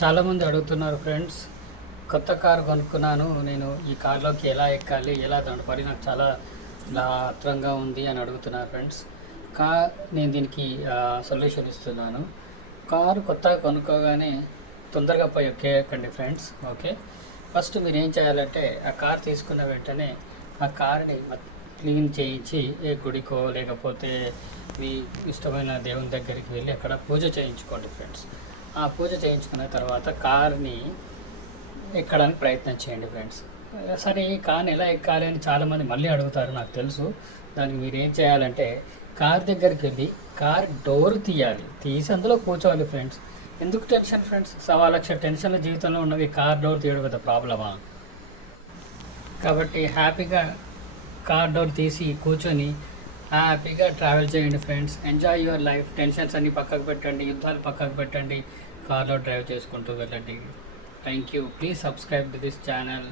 చాలామంది అడుగుతున్నారు ఫ్రెండ్స్ కొత్త కార్ కొనుక్కున్నాను నేను ఈ కార్లోకి ఎలా ఎక్కాలి ఎలా దాని పడి నాకు చాలా ఆత్రంగా ఉంది అని అడుగుతున్నారు ఫ్రెండ్స్. కా నేను దీనికి సొల్యూషన్ ఇస్తున్నాను. కారు కొత్తగా కొనుక్కోగానే తొందరగా పోయి ఎక్కేయకండి ఫ్రెండ్స్. ఓకే? ఫస్ట్ మీరు ఏం చేయాలంటే ఆ కార్ తీసుకున్న వెంటనే ఆ కార్ని క్లీన్ చేయించి ఏ గుడికో లేకపోతే మీ ఇష్టమైన దేవుని దగ్గరికి వెళ్ళి అక్కడ పూజ చేయించుకోండి ఫ్రెండ్స్. ఆ పూజ చేయించుకున్న తర్వాత కార్ని ఎక్కడానికి ప్రయత్నం చేయండి ఫ్రెండ్స్ సరే ఈ కార్ని ఎలా ఎక్కాలి అని చాలామంది మళ్ళీ అడుగుతారు నాకు తెలుసు. దానికి మీరు ఏం చేయాలంటే కార్ దగ్గరికి వెళ్ళి కార్ డోర్ తీయాలి. తీసి అందులో కూర్చోవాలి ఫ్రెండ్స్ ఎందుకు టెన్షన్ ఫ్రెండ్స్ సవా లక్ష టెన్షన్ల జీవితంలో ఉన్నవి కార్ డోర్ తీయడం పెద్ద ప్రాబ్లమా కాబట్టి హ్యాపీగా కార్ డోర్ తీసి కూర్చొని హ్యాపీగా ట్రావెల్ చేయండి friends enjoy your life tensions అన్ని పక్కకు పెట్టండి యుద్ధాలు పక్కకు పెట్టండి. కార్లో డ్రైవ్ చేసుకుంటూ వెళ్ళండి. Thank you please subscribe to this channel